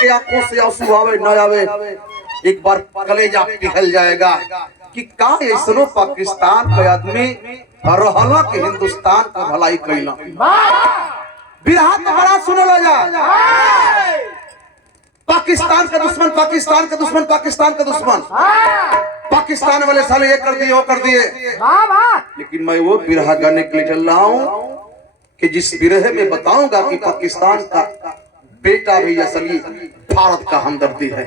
के आंखों से आंसू आवे न आवे, एक बार कलेजा पिघल जाएगा कि का ऐसनो पाकिस्तान के आदमी रहला के हिंदुस्तान का भलाई कैला। बिरहा तो बड़ा सुनला जा, पाकिस्तान का दुश्मन, पाकिस्तान का दुश्मन, पाकिस्तान का दुश्मन, पाकिस्तान वाले साले ये कर दिए वो कर दिए। लेकिन मैं वो बिरहा गाने के लिए चल रहा हूँ कि जिस बिरहे में बताऊंगा कि पाकिस्तान का बेटा भी असली भारत का हमदर्दी है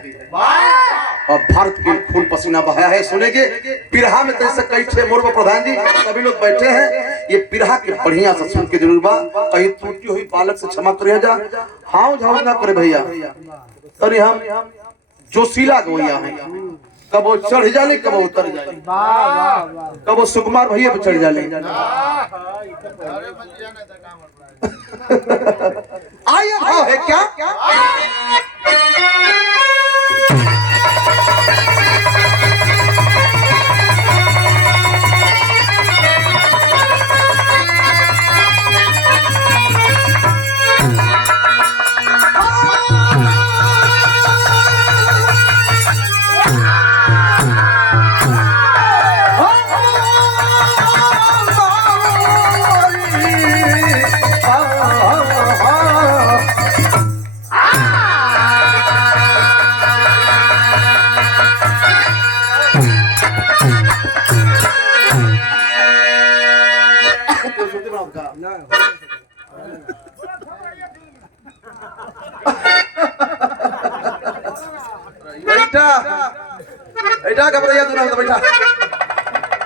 और भारत के खून पसीना बहाया है। सुनेंगे बिरहा में तो ऐसे कई थे मोर प्रधान जी सभी लोग बैठे हैं, ये बिरहा के बढ़िया से सुन के जरूर बा, कहीं त्रुटि हुई बालक से क्षमा करिए जा। हाँ झाऊ ना करे भैया, अरे हम जोशीला गोया है, कब वो चढ़ जाले कब वो उतर जाले, कब वो सुकुमार भैया पे चढ़ जाले। आइए भाव है क्या? बैठा घबराइए तू ना, बैठा।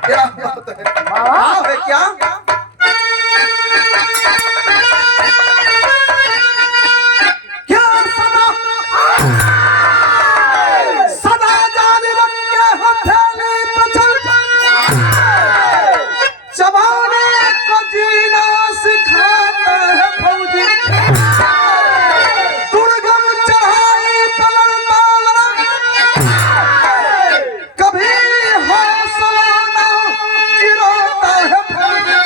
क्या बात है? हाँ है क्या? क्या सदा सदा जाने लगे हथेली पे चल, जवानी को जीना सिखाता है फौजी, दुर्गम चढ़ाई पे लड़ता कभी हौसला न गिराता है फौजी,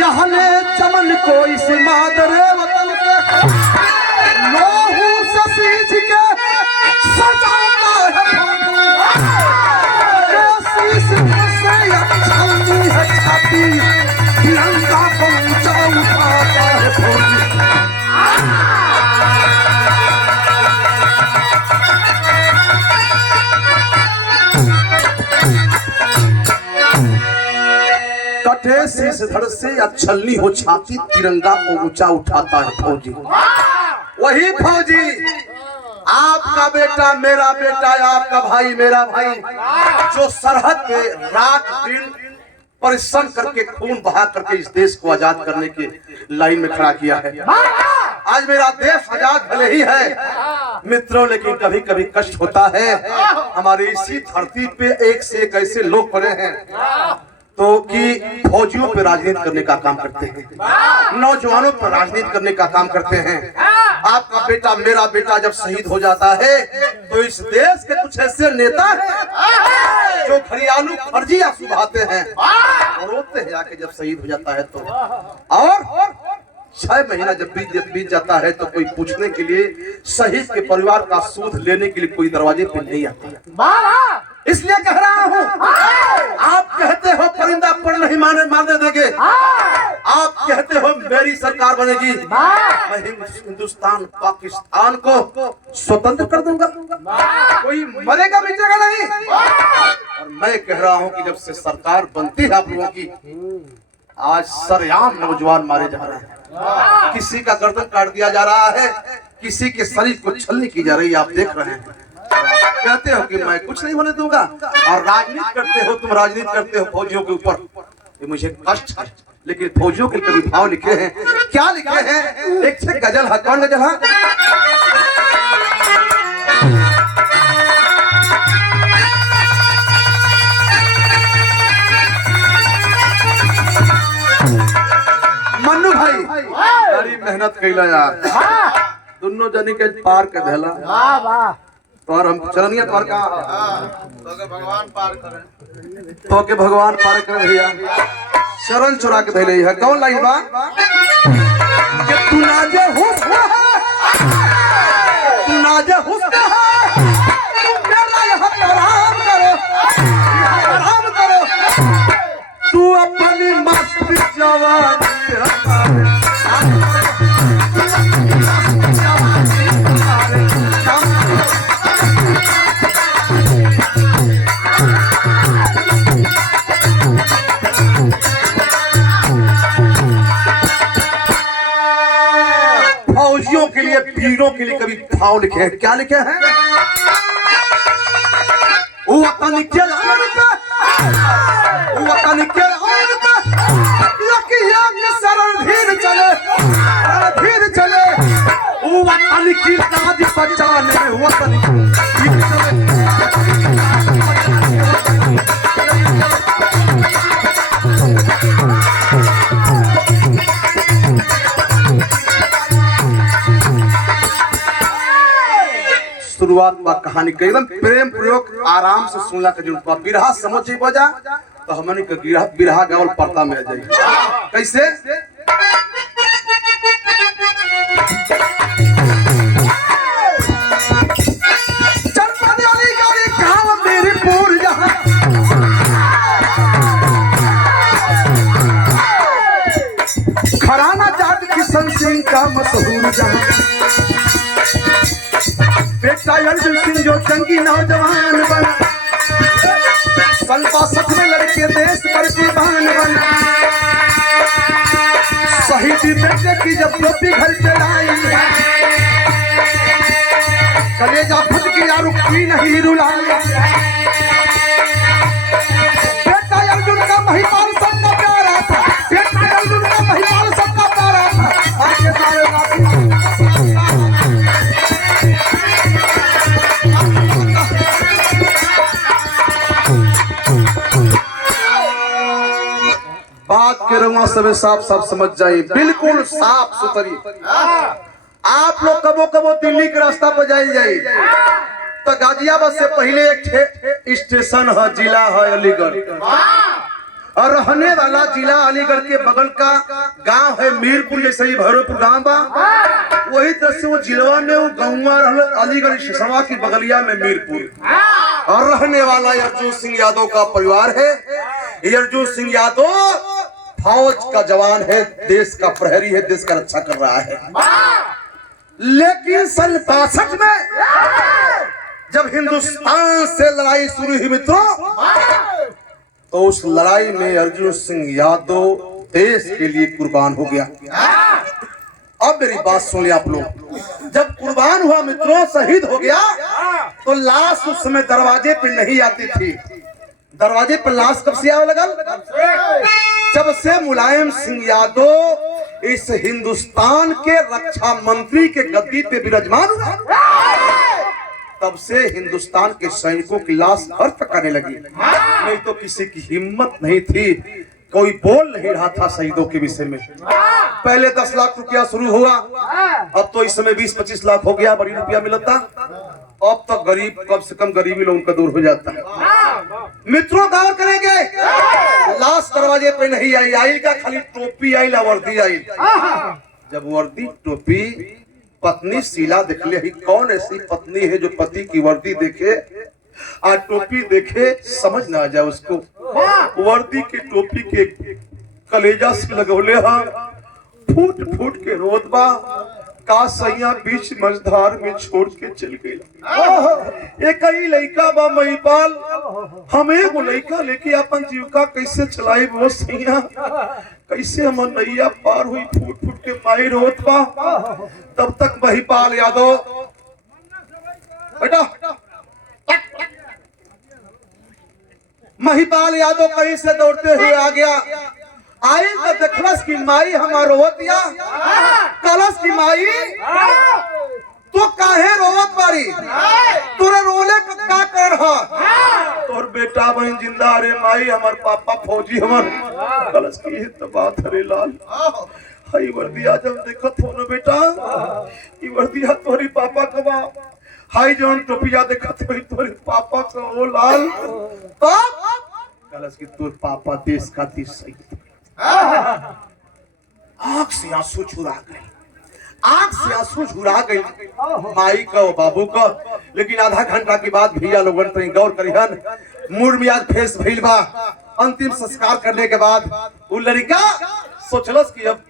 यहले चमन को इस मादरे वतन के लोहू से सींच के सजाता है फौजी, से छलनी है छाती, तिरंगा को ऊंचा उठाता है फौजी। कटे शीश धड़ से या छलनी हो छाती, तिरंगा को ऊंचा उठाता है फौजी। वही फौजी आपका बेटा मेरा बेटा, आपका भाई मेरा भाई, जो सरहद पे रात दिन परिश्रम करके खून बहा करके इस देश को आजाद करने के लाइन में खड़ा किया है। आज मेरा देश आजाद भले ही है मित्रों, लेकिन कभी कभी कष्ट होता है। हमारी इसी धरती पे एक से एक ऐसे लोग पड़े हैं तो कि फौजियों पे राजनीति करने का काम करते हैं, नौजवानों पर राजनीति करने का काम करते हैं। आपका बेटा मेरा बेटा जब शहीद हो जाता है तो इस देश के कुछ ऐसे नेता हैं जो घड़ियालू फर्जी आंसू बहाते हैं और रोते हैं आके जब शहीद हो जाता है तो। और 6 महीना जब बीत जाता है तो कोई पूछने के लिए शहीद के परिवार का सूद लेने के लिए कोई दरवाजे पे नहीं आता। इसलिए कह रहा हूँ, आप कहते हो परिंदा पर नहीं मारने देंगे, आप कहते हो मेरी सरकार बनेगी, मैं हिंदुस्तान पाकिस्तान को स्वतंत्र कर दूंगा, कोई मरेगा मिटेगा नहीं। और मैं कह रहा हूँ कि जब से सरकार बनती है आप लोगों की, आज सरेआम नौजवान मारे जा रहे हैं, किसी का गर्दन काट दिया जा रहा है, किसी के शरीर को छलनी की जा रही है, आप देख रहे हैं। कहते हो कि मैं कुछ नहीं होने दूंगा और राजनीति करते हो, तुम राजनीति करते हो फौजियों के ऊपर, ये मुझे कष्ट है। लेकिन फौजियों के कभी भाव लिखे हैं, क्या लिखे हैं? एक से गजल है, कौन गजल है? मन्नू भाई बड़ी मेहनत कैला यार, दोनों जनी के पार के भेला। और हम चलनिया तोर का तो भगवान पार करे, तो के भगवान पार करे भैया, शरण चुरा के धैले है। कौन लाइन बा कि तू ना जे होश है हुस्न है, तुम मेरा यहाँ आराम करो, आराम करो। तू अपनी मस्त जवानी फौजियों के लिए, वीरों के लिए कभी भाव लिखे हैं। क्या लिखे हैं? वतन के लान पे, वतन के लान पे लकिया में रणधीर चले, रणधीर चले। वतन की लाज बचाने, वतन की चले। शुरुआत बा कहानी के एकदम प्रेम प्रयोग आराम से सुनला के जरूरत बा। बिरहा समझ बजा तो हमने के बिरहा गावल पड़ता में आ जाई। कैसे? चलपदे वाली गाड़ी गाँव मेरी पूर जहां, खराना जाट किशन सिंह का मशहूर जहां। बेटा अर्जुन सिंह जो जंगी नौजवान बना, सन 62 में लड़के देश पर कुर्बान बना। शहीद बेटे की जब टोपी घर पे लाई, कलेजा फट गया रुकी नहीं रुलाई। बेटा अर्जुन का महिपाल सबका प्यारा था, बेटा अर्जुन का महिपाल सबका प्यारा था। आगे सारे बात के रवा सब साफ साफ समझ जाइए, बिल्कुल साफ सुथरी। आप लोग कबो कबो दिल्ली के रास्ता पर जाइए तो गाजियाबाद से पहले एक स्टेशन है, जिला है अलीगढ़, और रहने वाला जिला अलीगढ़ के बगल का गांव है मीरपुर। जैसे ही भैरवपुर गांव बा, वही तरह से वो जिलवा में वो गाँव अलीगढ़ स्टेशन की बगलिया में मीरपुर। और रहने वाला अर्जुन सिंह यादव का परिवार है। अर्जुन सिंह यादव फौज का जवान है, देश का प्रहरी है, देश का रक्षा कर रहा है। लेकिन सन 62 में जब हिंदुस्तान से लड़ाई शुरू हुई मित्रों, तो उस लड़ाई में अर्जुन सिंह यादव देश के लिए कुर्बान हो गया। अब मेरी बात सुनिए आप लोग, जब कुर्बान हुआ मित्रों, शहीद हो गया, तो लाश उस समय दरवाजे पे नहीं आती थी। दरवाजे पर लाश कब से आने लगा? जब से मुलायम सिंह यादव इस हिंदुस्तान के रक्षा मंत्री के गद्दी पे विराजमान हुआ, तब से हिंदुस्तान के सैनिकों की लाश हर तक आने लगी। नहीं तो किसी की हिम्मत नहीं थी, कोई बोल नहीं रहा था शहीदों के विषय में। पहले 10 लाख रुपया शुरू हुआ, अब तो इस समय 20-25 लाख हो गया, बड़ी रुपया मिलता। अब तो गरीब कम से कम गरीबी लोगों का दूर हो जाता है। मित्रों गौर करेंगे, लाश दरवाजे पे नहीं आई, आई का खाली टोपी आई, वर्दी आई। जब वर्दी टोपी पत्नी शीला देख ले, कौन ऐसी पत्नी है जो पति की वर्दी देखे और टोपी देखे समझ ना आ जाए उसको। वर्दी की टोपी के कलेजा से लगौले हा, फूट फूट के रोत बा, का सैया बीच मझधार में छोड़ के चल गई। एक ही लड़का बा महिपाल, हम एगो लड़का लेके अपन जीविका कैसे चलाई, वो सैया कैसे हम नैया पार हुई, फूट फूट के माई रोत बा। तब तक महिपाल यादव, बेटा महिपाल यादव कहीं से दौड़ते हुए आ गया। आई तो देखलस की माई हमार रोवतिया, कलस की माई तो काहे रोवत बारी, तोरे रोले का कर हा? तोर बेटा बहन जिंदा, अरे माई हमार पापा फौजी हमर। कलस की तो बात हरे लाल, हाई वर्दिया जब देखत हो न बेटा, ई वर्दिया तोरी पापा कबा, हाई जौन टोपिया देखत हो तोरी पापा का ओ लाल। कलस की तोर पापा देश का 30 आंख से आंसू छुरा गए। आंख से आंसू झुरा गई माई का और बाबू का। लेकिन आधा घंटा के बाद भैया लोगन तनी गौर करिहन, मूड में आज फेस भइल बा। अंतिम संस्कार करने के बाद वो लड़का सोचलस कि अब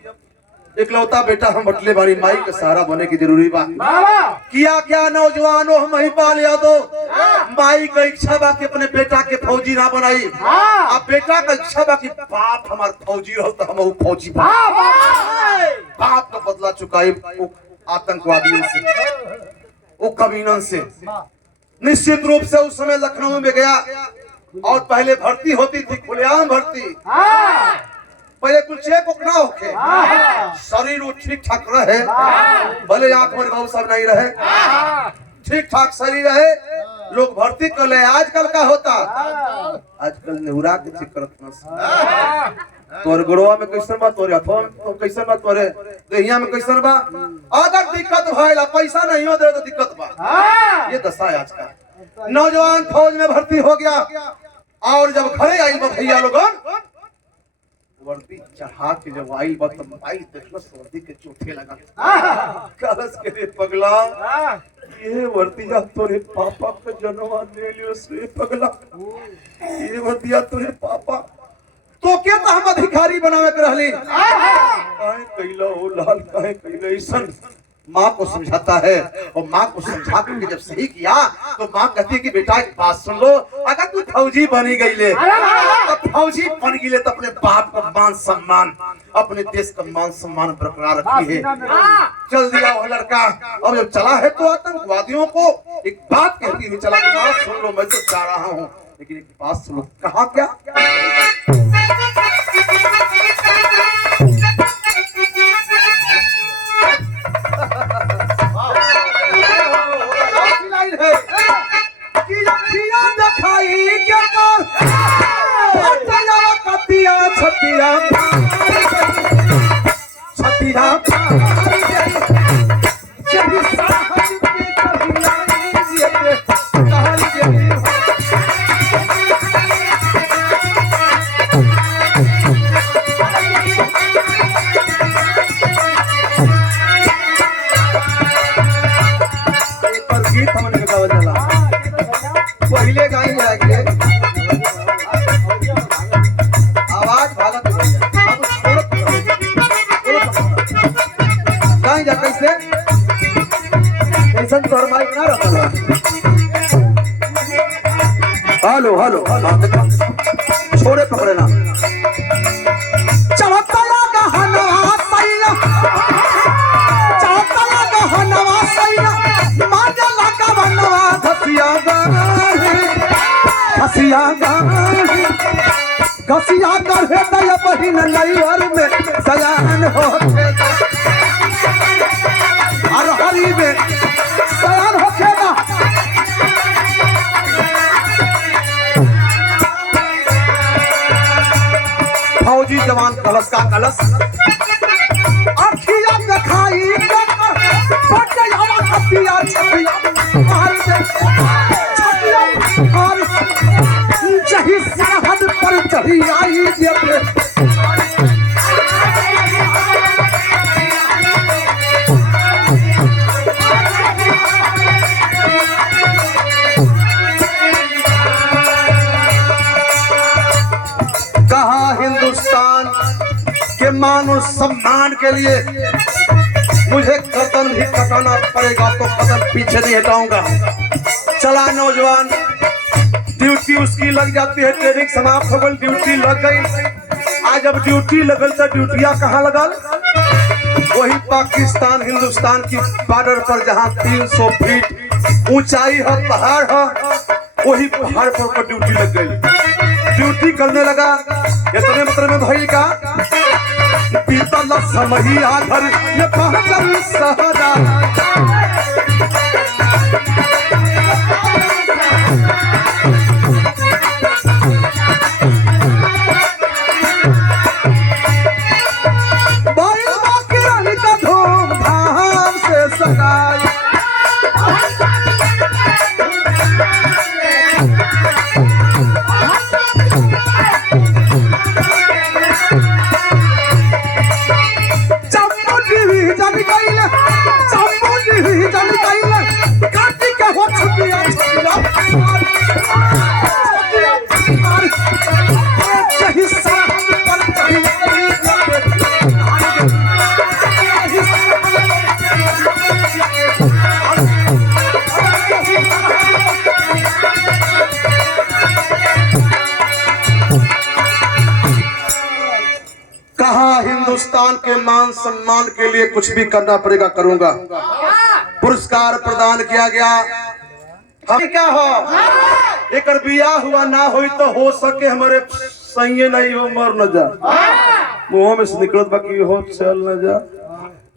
इकलौता बेटा हम बटले बारी माई के सहारा बने की जरूरी बा। किया क्या नौजवानों हम ही पाल यादो माई का इच्छा बा कि अपने बेटा के फौजी ना बनाई। अब बेटा का इच्छा बा कि बाप हमार फौजी हो तो हम फौजी बाप का बदला चुकाई आतंकवादियों से, वो कमीनन से। निश्चित रूप से उस समय लखनऊ में गया और पहले भर्ती होती थी, खुलेआम भर्ती। पहले कुछ चेक उकना होके शरीर वो ठीक ठाक रहे, भले आंख में बहुत सब नहीं रहे, ठीक ठाक शरीर रहे, लोग भर्ती कर ले। आजकल का होता, आजकल नेहुरा के चेक करत तोर गुरुआ में कैसन बा, तोरे हथवा में तो कैसन बा, तोरे देहिया में कैसन बा। अगर दिक्कत भइला पैसा नहीं हो दे तो दिक्कत बा। ये दशा है आज का। नौजवान फौज में भर्ती हो गया और जब घरे आई भैया लोगन वर्दी चढ़ा के जब आई बात आई देखलस वर्दी के चोथे लगा। कलस के रे पगला ये वर्दिया तोरे पापा के जनवा ले लियो से पगला, ये वर्दिया तोरे पापा तो क्या तो हम अधिकारी बनावे के रहली। काहे कैला ओ लाल, काहे कैला ऐसन। माँ को समझाता है और माँ को समझा के जब सही किया तो माँ कहती है कि बेटा एक बात सुन लो, अगर तू फौजी बनी गई ले तो फौजी बन गई ले तो अपने बाप का मान सम्मान, अपने देश का मान सम्मान बरकरार रखी है। चल दिया वो लड़का। अब जब चला है तो आतंकवादियों को एक बात कहती हुई चला कि बात सुन लो, मैं तो जा रहा हूँ लेकिन एक बात सुनो। कहा क्या छतिया गीत हमने गावल जाला पहले गाई जाके आवाज भागत गाई जा कैसे कैसन तोर माइक ना रहता। हेलो हेलो छोड़े पकड़े ना चढ़तला गहनवा सैया, चढ़तला गहनवा सैया माजला का बनवा धसिया घसिया घसिया गढ़े दया बहिन नैहर में सयान होके और हरी में सयान होके ना। फौजी जवान कलश का कलश अखिया दिखाई छतिया छतिया और जही सरहद पर चढ़ी आई जब कहा हिंदुस्तान के मान और सम्मान के लिए मुझे कदम ही कटाना पड़ेगा तो कदम पीछे नहीं हटाऊंगा। चला नौजवान, ड्यूटी उसकी लग जाती है, ट्रेनिंग समाप्त हो गई, ड्यूटी लग गई। आज जब ड्यूटी लगल तो ड्यूटिया कहाँ लगल? वही पाकिस्तान हिंदुस्तान की बॉर्डर पर जहाँ 300 फीट ऊंचाई है, पहाड़ है, वही पहाड़ पर ड्यूटी लग गई। ड्यूटी करने लगा, इतने मतलब में भाई का पीतल समहिया घर ये पहचल सहरा बाई किरण का धूमधाम से सगाई जब गई कहा हिंदुस्तान के मान सम्मान के लिए कुछ भी करना पड़ेगा, करूंगा। पुरस्कार प्रदान किया गया। हम क्या हो एक बिया हुआ ना हुई तो हो सके हमारे सही नहीं हो, मर न जा, मुंह में से निकलत बाकी हो चल न जा,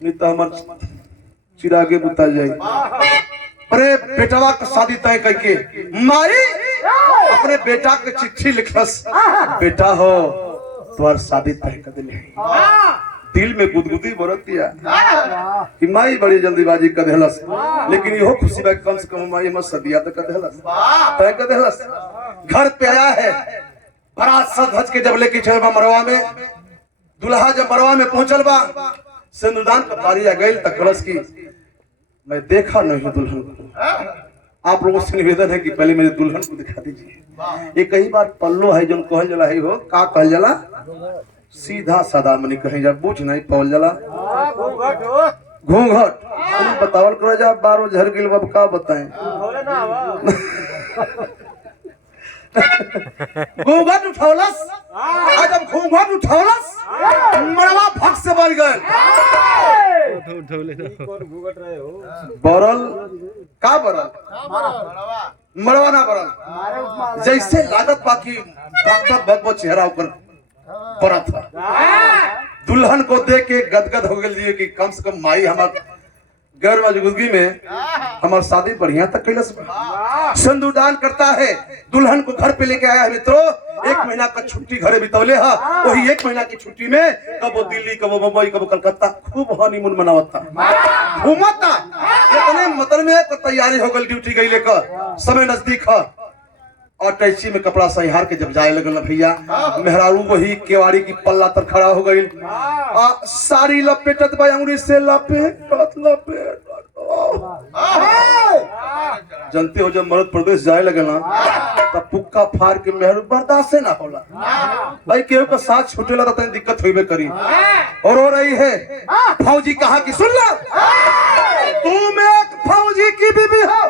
नहीं तो हमार चिरागे बुता जाए। अरे बेटवा का शादी तय करके माई अपने बेटा के चिट्ठी लिखलस, बेटा हो तुम्हार शादी तय कर दिले। दिल में गुदगुदी बरत दिया कि माई बड़ी जल्दीबाजी कर देहलस, लेकिन यो खुशी बा कम से कम माई मत सदिया तो कर देहलस, तय कर देहलस। घर पे आया है, बारात सज धज के जब लेके चल बा मरवा में, दुल्हा जब मरवा में पहुंचल बा, सिंदूरदान का बारी आ गई तक कलश की मैं देखा नहीं हूं दुल्हन को। आप लोगों से निवेदन है कि पहले मेरे दुल्हन को दिखा दीजिए। एक कई बार पल्लो है जो कहल जला है, हो का कहल जला, सीधा सादा मनी कहीं जा, पूछ नहीं पौल जला घूंघट बतावल करो जा, बारो झर गिल बब का बताएं। घूंघट उठौलस, जब घूंघट उठौलस मरवा भग से बन गए। बरल का बरल मरवा ना बरल, जैसे लागत बाकी भगवत चेहरा ऊपर पड़ा था। दुल्हन को देख के गदगद हो गई कि कम से कम माई हमार गैर मौजूदगी में हमार शादी बढ़िया तक कैलस। सिंदूरदान करता है, दुल्हन को घर पे लेके आया है। मित्रों 1 महीना का छुट्टी घरे बितौले है, वही 1 महीना की छुट्टी में कबो दिल्ली, कबो मुंबई, कबो कलकत्ता खूब हनीमून मनावता घूमता। इतने मतलब में तैयारी हो गई, ड्यूटी गई लेकर, समय नजदीक है और टैक्सी में कपड़ा सहिहार के जब जाए लगल भैया, मेहरारू वही केवाड़ी की पल्ला तर खड़ा हो गई, साड़ी लपेटत बंगुरी से लपेटत लपेट। जानते हो जब मर्द प्रदेश जाए लगे ना तब पुक्का फाड़ के मेहरू बर्दाश्त से ना होला भाई, केहू का साथ छूटेला तो दिक्कत होइबे करी। और हो रही है फौजी कहा कि सुन लो, तुम एक फौजी की बीबी हो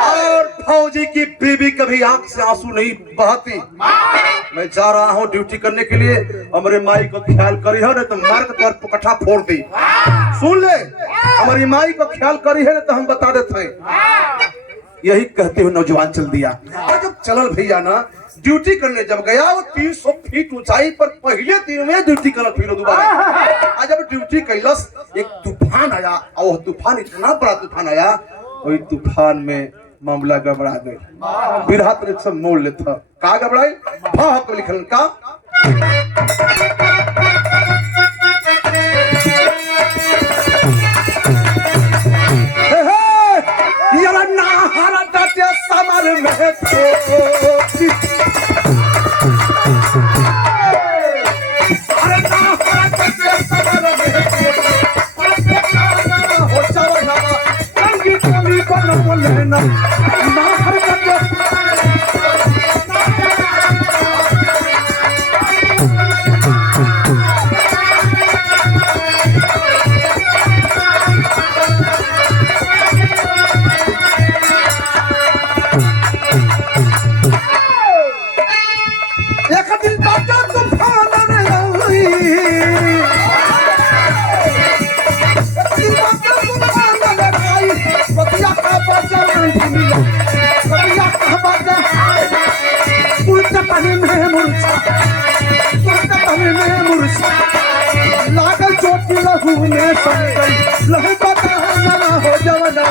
और फौजी की बीबी कभी आंख से आंसू नहीं बहाती। मैं जा रहा हूँ ड्यूटी करने के लिए, हमारे माई को ख्याल करी है, नहीं तो मार के तुम्हारा पकठा फोड़ दी। सुन ले, हमारी माई को ख्याल करी है, नहीं तो हम बता देते हैं। यही कहते हुए नौजवान चल दिया। और जब चलल भैया ना ड्यूटी करने जब गया, वो 300 फीट ऊंचाई पर पहले दिन में ड्यूटी करल, फिर दोबारा आज जब ड्यूटी कैलस एक तूफान आया, और वो तूफान इतना बड़ा तूफान आया, वही तूफान में मामला गबड़ा गए। बिरहात ने सब मोड़ लेता का गबड़ाई भाव को लिखल का समर में लागल चोट लहू में संगल लहू पता ना हो जवना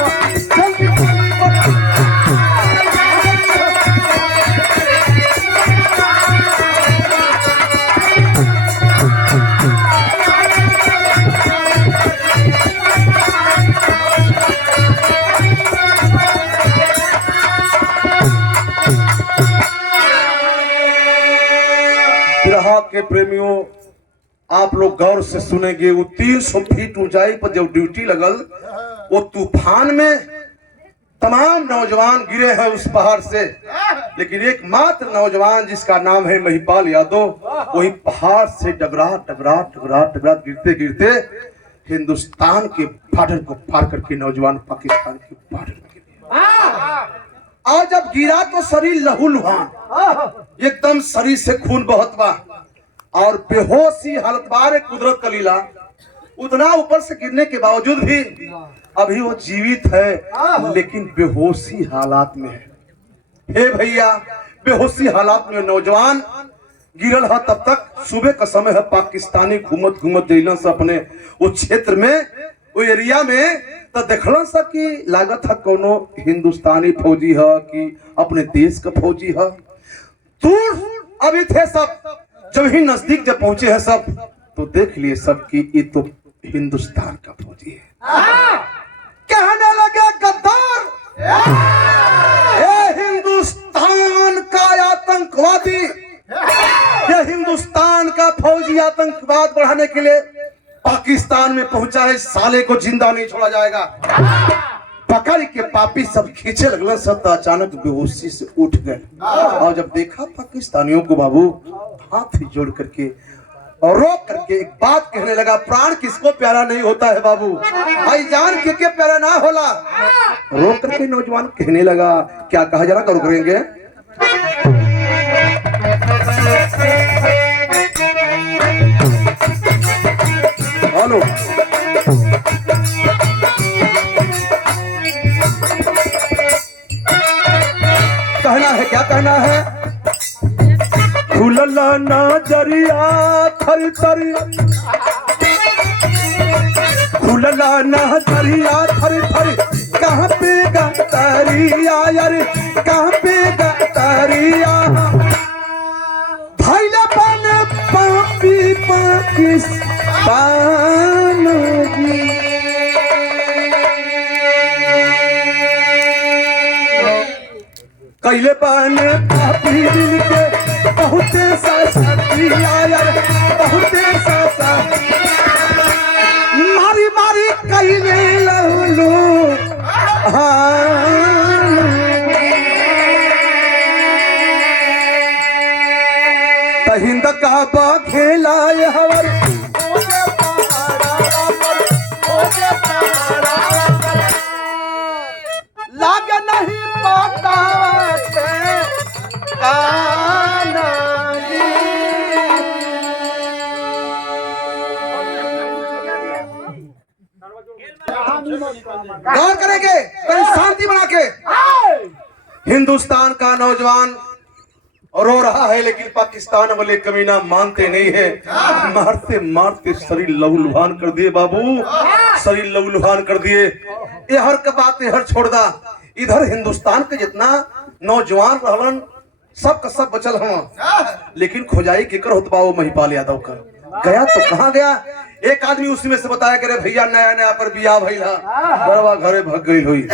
के प्रेमियों, आप लोग गौर से सुनेंगे। वो 300 फीट ऊंचाई पर जब ड्यूटी लगल, वो तूफान में तमाम नौजवान गिरे हैं उस पहाड़ से, लेकिन एकमात्र नौजवान जिसका नाम है महिपाल यादव, वही पहाड़ से डगरा डगरा डगरा डगरा गिरते गिरते हिंदुस्तान के बॉर्डर को पार करके नौजवान पाकिस्तान के बॉर्डर पे और जब गिरा तो शरीर लहूलुहान, एकदम शरीर से खून बहत बा और बेहोशी हालत बारे कुदरत का लीला। उतना ऊपर से गिरने के बावजूद भी अभी वो जीवित है, लेकिन बेहोशी हालात में है। हे भैया, बेहोशी हालात में नौजवान गिरल है। तब तक सुबह का समय है, पाकिस्तानी घूमत घूमत जइलन से अपने वो क्षेत्र में, वो एरिया में, तो देखलन से कि लागत है कोनो हिंदुस्तानी फौजी है कि अपने देश का फौजी है। दूर अभी थे सब, जब ही नजदीक जब पहुंचे हैं सब, तो देख लिए सब कि ये तो हिंदुस्तान का फौजी है। कहने लगे गद्दार, ये हिंदुस्तान का आतंकवादी, ये हिंदुस्तान का फौजी आतंकवाद बढ़ाने के लिए पाकिस्तान में पहुंचा है, साले को जिंदा नहीं छोड़ा जाएगा। पकड़ के पापी सब खींचे लगल, सब तो अचानक बेहोशी से उठ गए। और जब देखा पाकिस्तानियों को बाबू, हाथ जोड़ करके और रोक करके एक बात कहने लगा, प्राण किसको प्यारा नहीं होता है बाबू, भाई जान के प्यारा ना होला। रोक करके नौजवान कहने लगा, क्या कहा जरा करो करेंगे। हेलो, कहना है, क्या कहना है। खुलला ना दरिया थर थर, खुलला ना दरिया थर थर, कहाँ पे गतरिया यार, कहाँ पे गतरिया। भैया बन पापी पाकिस्तान जी, कैले बन पापी दिल के बहुते सासा दिया यार, बहुते सासा मारी मारी कैले लहलो। हिंद का खेला हवर, लाग नहीं पाता गौर करेंगे, कहीं शांति बना के। हिंदुस्तान का नौजवान रो रहा है, लेकिन पाकिस्तान वाले कमीना मानते नहीं है। मारते मारते शरीर लहूलुहान कर दिए बाबू, शरीर लहूलुहान कर दिए। हर का बात हर छोड़ दा। इधर हिंदुस्तान के जितना नौजवान रहलन सब का सब बचल हम, लेकिन खोजाई केकर होत बा वो महिपाल यादव का। गया तो कहाँ गया। एक आदमी उसी में से बताया करे भैया नया नया पर बियाह भइला, बरवा घरे भग गई हुई।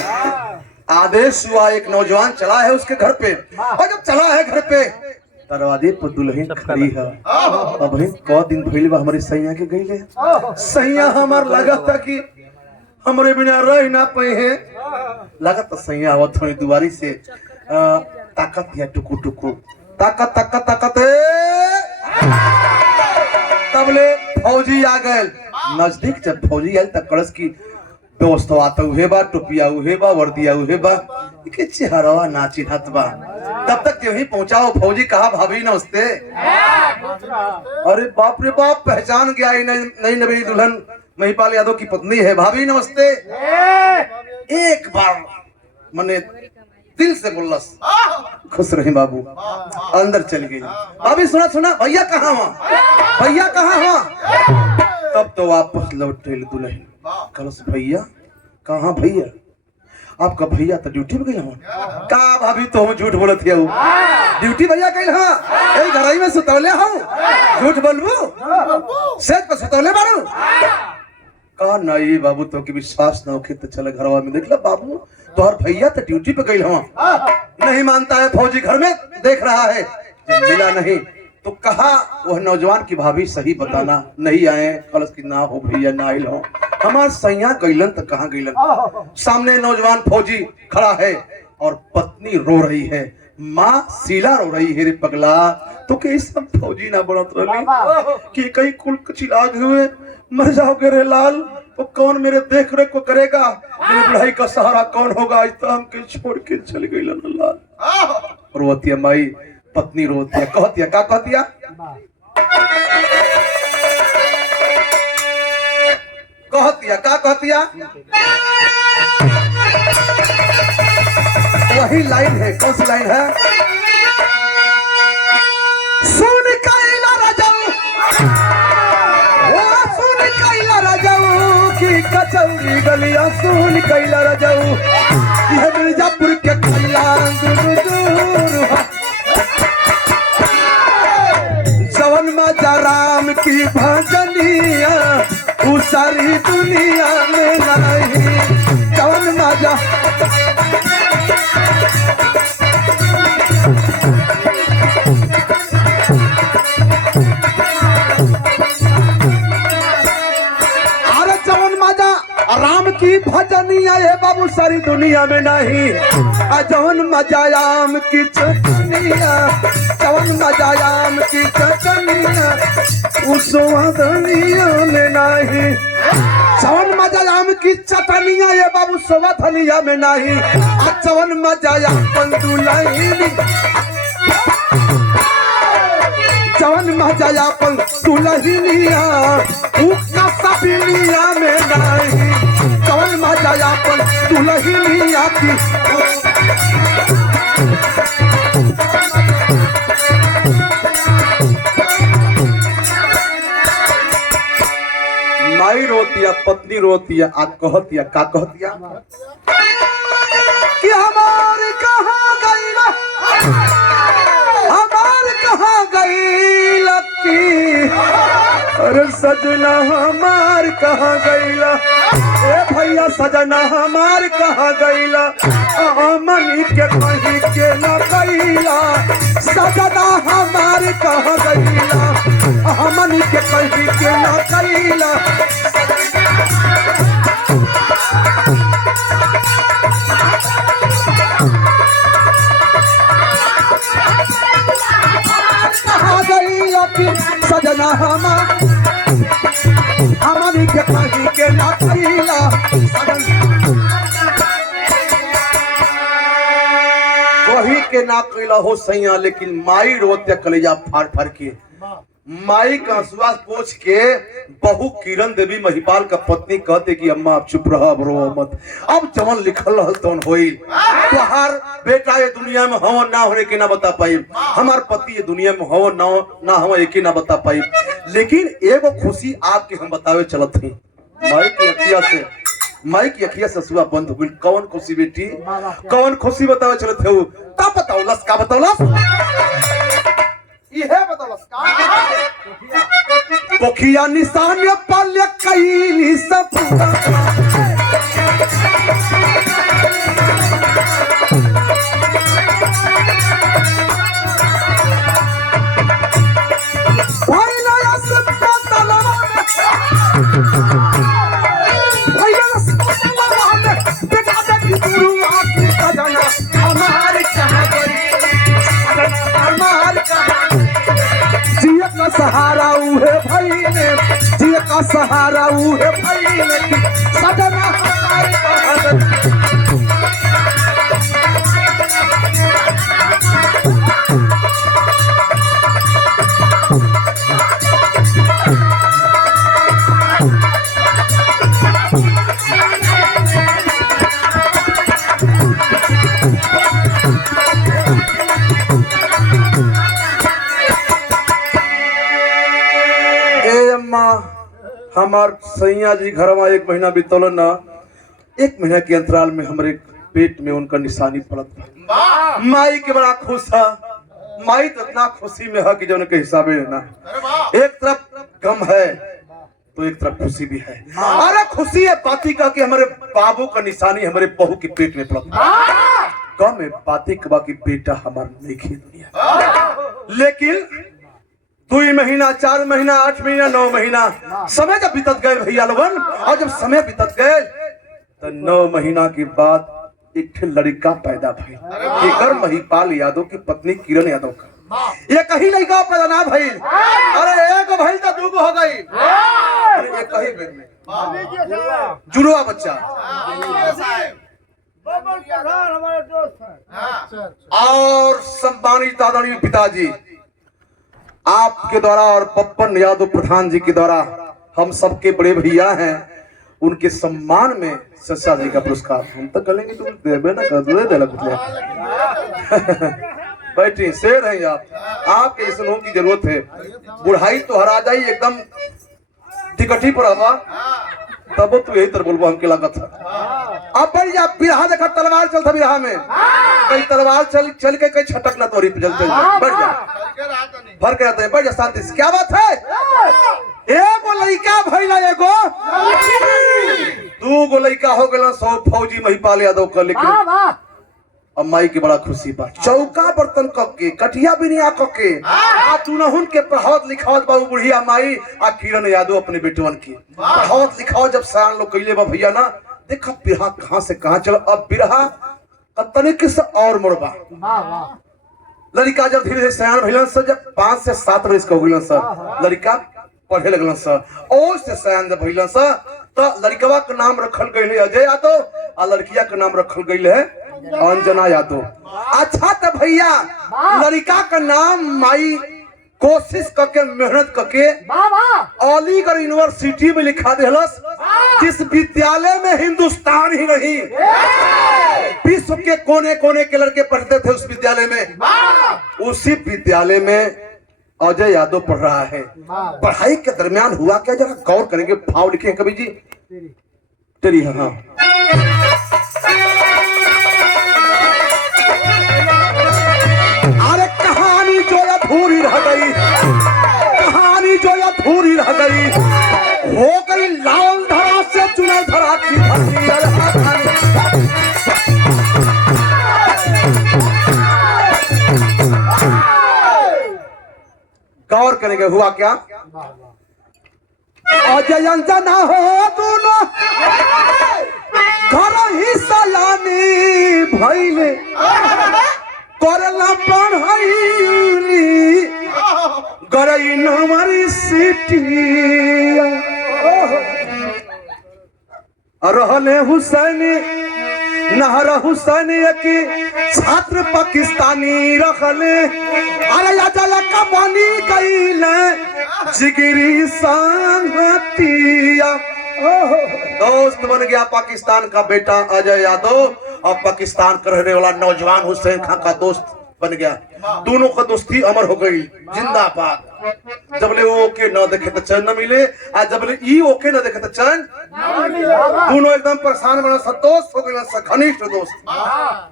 आदेश हुआ, एक नौजवान चला है उसके घर पे, और जब चला है घर पे दरवाजे पर दुल्हन खड़ी है। अब भाई कौ दिन भइल बा हमारी सैया के गईले, सैया हमार लगा था कि हमरे बिना रह ना पाए हैं। लगत तो सैया आवत थोड़ी दुआरी से ताकत या टुकु टुकु, ताकत ताकत ताकत तबले फौजी आ गए नजदीक। जब फौजी आयल तब कलश की व्यवस्था आता उहे बा, टोपिया उहे बा, वर्दिया उहे बा, के चेहरावा नाची हत बा। तब तक जो ही पहुंचाओ फौजी कहा भाभी नमस्ते। अरे बाप रे बाप, पहचान गया नई नवी दुल्हन महिपाल यादव की पत्नी है। भाभी नमस्ते। एक बार मने दिल से बोलस, खुश रहे बाबू। अंदर चल गई। भाभी सुना सुना, भैया कहाँ वहाँ, भैया कहाँ वहाँ। तब तो वापस लौट दुल्हन। कलश भैया कहाँ भैया, आपका भैया तो ड्यूटी पे गए हैं। का भाभी तो हम झूठ बोलत है, ड्यूटी भैया गए हाँ, यही घर में सुतौले हूँ, झूठ बोलबू सेज पे सुतौले बारू। कहा नहीं बाबू तो कि विश्वास न होके तो चले घरवा में देख ला बाबू, तोहर भैया तो ड्यूटी पे गई हूँ। नहीं मानता है फौजी, घर में देख रहा है, जब मिला नहीं तो कहा वह नौजवान की भाभी सही बताना, नहीं आए। कलश की ना हो भैया ना आइल हो, हमार सैया गईलन तो कहाँ गईलन। सामने नौजवान फौजी खड़ा है और पत्नी रो रही है, माँ शीला रो रही है। रे पगला तो के सब फौजी ना बनत रही कि कहीं कुल चिल्ला हुए मर जाओगे रे लाल तो कौन मेरे देख रेख को करेगा, मेरी बुढ़ाई का सहारा कौन होगा। आज तो हमके छोड़ के चल गई लाल। रोतिया माई पत्नी रोतिया कहतिया का कहतिया कहतिया का कहतिया वही लाइन है। कौन सी लाइन है? सुन कैला राजाऊ सुन कैला राजाऊ की कचौरी गलिया सुन कैला राजाऊ यह मिर्जापुर के कैला जवन माता राम की भजनिया वो सारी दुनिया में नहीं। जवन माता राम की भजनिया है बाबू सारी दुनिया में नहीं। जवन मजायाम की चटनिया जवन मजायाम की चटनिया उस दुनिया में नहीं। जवन मजायाम की चटनिया ये बाबू सोवा धनिया में नहीं। जवन मजायाम पंदुलाइनी जवन मजायापन दुल्हनिया उतना सबिलिया में नहीं। जवन मजायापन दुल्हनिया की माई रोतिया पत्नी रोतिया आ कहतिया का कहतिया कि हमारे कहाँ गई ना हमार कहाँ गई लकी अरे सजना हमार कहाँ गईला ए भैया सजना हमार कहाँ गईला मनी के कहीं के न गईला सजना हमार कहाँ गईला मनी के कहीं के न गईला। सजना हमारी के कहीं के ना कईला वही के ना कईला हो सैया। लेकिन माई रोते कलेजा फाड़ फाड़ के माई का आंसुआ पोछ के बहू किरण देवी महिपाल का पत्नी कहते कि अम्मा आप चुप रहा रो मत। अब जवन लिखल रहल तवन होई तोहार बेटा ये दुनिया में हवन ना होने के ना बता पाई हमार पति ये दुनिया में हवन ना हम एक ही ना बता पाई। लेकिन एगो खुशी आपके हम बतावे चलत थी माई की अखिया से सुआ बंद हो गई। कौन खुशी बेटी कौन खुशी बतावे चलत थे तब बताओ का बताओ पोखिया निशान पाल्य कैली सब सहारा उहे भइले जिए का सहारा उहे भइले सजना हमार सैया जी घर में 1 महीना बीतल ना 1 महीना के अंतराल में हमारे पेट में उनका निशानी पड़त माई के बड़ा खुश है। माई तो इतना खुशी में है कि जो उनके हिसाबे है ना एक तरफ गम है तो एक तरफ खुशी भी है। अरे खुशी है बाती का कि हमारे बाबू का निशानी हमारे बहू के पेट में पड़त गम है बाती का कि बेटा हमारा नहीं खे दुनिया। लेकिन 2 महीना 4 महीना 8 महीना 9 महीना समय जब बीतत गए भैया लोगन और जब समय बीतत गए तो 9 महीना के बाद एक लड़का पैदा भइल। महिपाल यादव की पत्नी किरण यादव का ये कहीं लड़का पैदा ना भइल, अरे एक भइल तो दूगो हो गई, अरे एक कहीं बेर में जुड़वा बच्चा। हमारे दोस्त हैं। और सम्मानित आदरणीय पिताजी आपके द्वारा और पप्पन यादव प्रधान जी के द्वारा हम सबके बड़े भैया हैं, उनके सम्मान में सच्चा जी का पुरस्कार हम तो करेंगे, तुम देवे ना कर दे देना कुछ बैठिए, शेर हैं आप, आपके इस लोगों की जरूरत है। बुढ़ाई तो हरा जाई एकदम टिकटी पर हवा, तब तू यही तरह बोलबो हमके लागत है। अब बढ़ जा बिरहा देखा तलवार चलता बिरहा में, कई तलवार चल के कई छटक ना तोरी पे जलते, बढ़ जा फर्क रहते हैं, बढ़ जा शांति से। क्या बात है? एगो लड़का भइला, एगो दू गो लड़का हो गया, 100 फौजी महिपाल यादव का। लेकिन अब माई के बड़ा खुशी बा, चौका बर्तन कके कटिया बिनिया कके आ तुनहुन के पढ़ावत लिखावत बाबू बुढ़िया माई आ किरण यादव अपने बेटवन की पढ़ावत लिखावत जब सयान लोग कैले बा भैया ना, देखा बिरहा कहां से कहां चल। अब बिरहा तनिक से और मुड़बा, लड़का जब धीरे धीरे सयान भइलन से, जब 5 से 7 वर्ष का हो गइलन सर, लड़का पढ़े लगलन सर, और से सयान जब भइलन सर तो लड़कवा का नाम रखल गइल है अजय यादव, आ लड़किया का नाम रखल गइल है अंजना यादव। अच्छा तो भैया लड़का का नाम माई कोशिश करके मेहनत करके अलीगढ़ यूनिवर्सिटी में लिखा दिलस, जिस विद्यालय में हिंदुस्तान ही नहीं विश्व के कोने कोने के लड़के पढ़ते थे उस विद्यालय में, उसी विद्यालय में अजय यादव पढ़ रहा है। पढ़ाई के दरमियान हुआ क्या, जरा गौर करेंगे, भाव लिखे कवि जी तेरी। हाँ अरे कहानी जो अधूरी रह गई, कहानी जो अधूरी रह गई, हो गई लाल धरा से चुनर धरा की गौर करेंगे हुआ क्या। अजय अंजना हो दोनों घर ही सलानी भइले, करला पढ़ाई गरई नमरी सिटिया, रहले हुसैनी नहर हुसैन की छात्र पाकिस्तानी रखले, अरे अजय का बनी गई जिगरी संगतिया, दोस्त बन गया पाकिस्तान का बेटा अजय यादव, और पाकिस्तान का रहने वाला नौजवान हुसैन खान का दोस्त बन गया। दोनों का दोस्ती अमर हो गई, जिंदाबाद। जबले वो ओके न देखे तो चैन न मिले, आज जबले ई ओके न देखे तो चैन, दोनों एकदम परेशान बना, दोस्त हो गए, घनिष्ठ दोस्त,